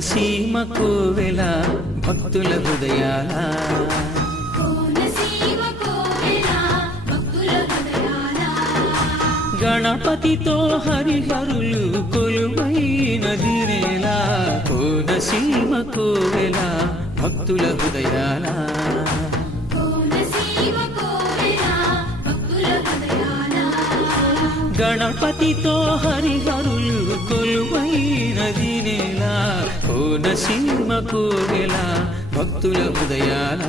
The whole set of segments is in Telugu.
కోనసీమ కోవెల భక్తుల హృదయాల గణపతితో హరిహరులు కొలువైనది నేల కోనసీమ కోవెల భక్తుల హృదయాల గణపతితో హరిహరులు కొలువైనది నేల కోనసీమ కోవెల భక్తుల హృదయాల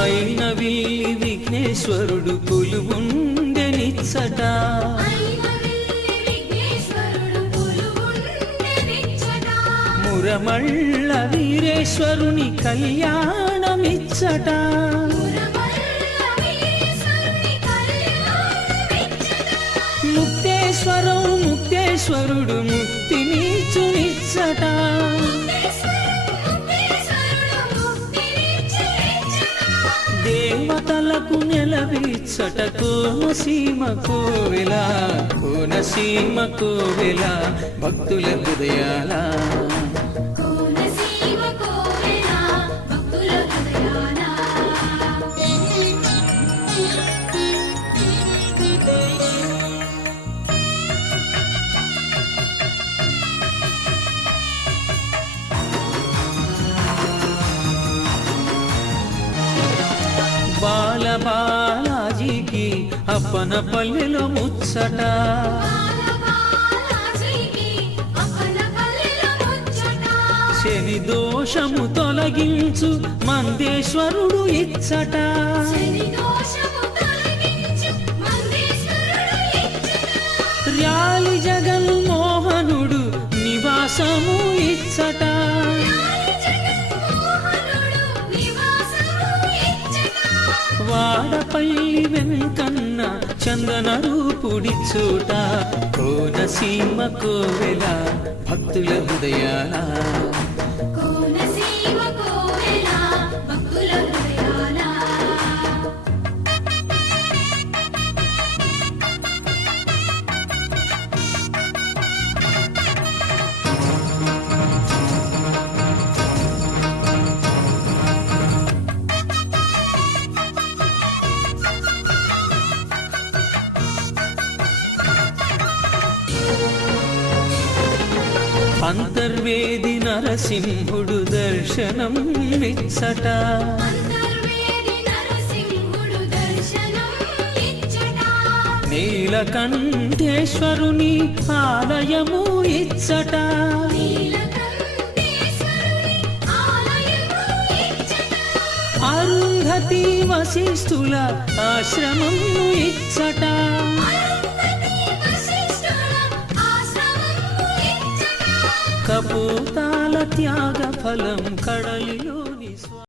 అయినవి విఘ్నేశ్వరుడు కొలువుండెనిచ్చట మురమళ్ళ వీరేశ్వరుని కళ్యాణమిచ్చట ముక్తేశ్వరం ముక్తేశ్వరుడు ముక్తినిచ్చునిచ్చట దేవతలకు నెలవిచ్చట కోనసీమ కోవెల కోనసీమ కోవెల భక్తుల హృదయాల బాలబాలాజీకి అప్పన పల్లెలో ముచ్చట శని దోషము తొలగించు మందేశ్వరుడు ఇచ్చట ర్యాలి జగన్మోహనుడు నివాసము ఇచ్చట వాడపల్లి వెంకన్న చందన రూపుడి చోట కోనసీమ కోవెల భక్తుల హృదయాల అంతర్వేది నరసింహుడు దర్శనం ఇచ్చట నీలకంఠేశ్వరుని ఆలయము ఇచ్చట అరుంధతి వశిష్ఠుల ఆశ్రమము ఇచ్చట కపోతాల త్యాగ ఫలం కడలిలోని